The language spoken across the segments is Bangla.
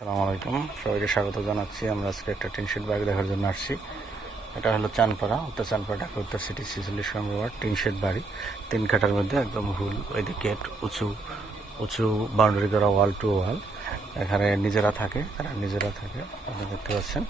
সালাম আলাইকুম। সবাইকে স্বাগত জানাচ্ছি। আমরা আজকে একটা টিনশেড বাইক দেখার জন্য আসছি। এটা হলো চানপাড়া উত্তর চানপাড়া ঢাকা উত্তর সিটি ছিচল্লিশ নম্বর টিনশেড বাড়ি। তিন কাঠার মধ্যে একদম হুল এদিকে উঁচু উঁচু বাউন্ডারি করা ওয়াল টু ওয়াল। এখানে নিজেরা থাকে তারা নিজেরা থাকে। আপনি দেখতে পাচ্ছেন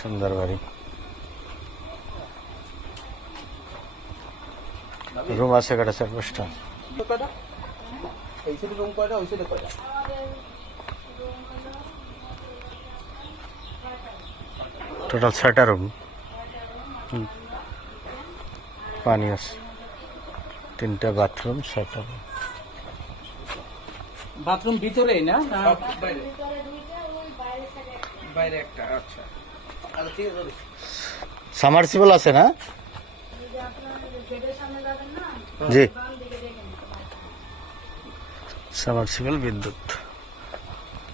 সুন্দর বাড়ি। রুম আছে কাটা চার পাঁচটা কয়টা? এই সাইডে রুম কয়টা ওই কয়টা? টোটাল ছয়টা রুম। পানি আছে। তিনটা বাথরুম ছয়টা room। বাথরুম ভিতরেই না? বাইরে। বাইরে একটা আচ্ছা। আচ্ছা আছে সামারসিবল আছে না? জি। সামারসিবল বিদ্যুৎ।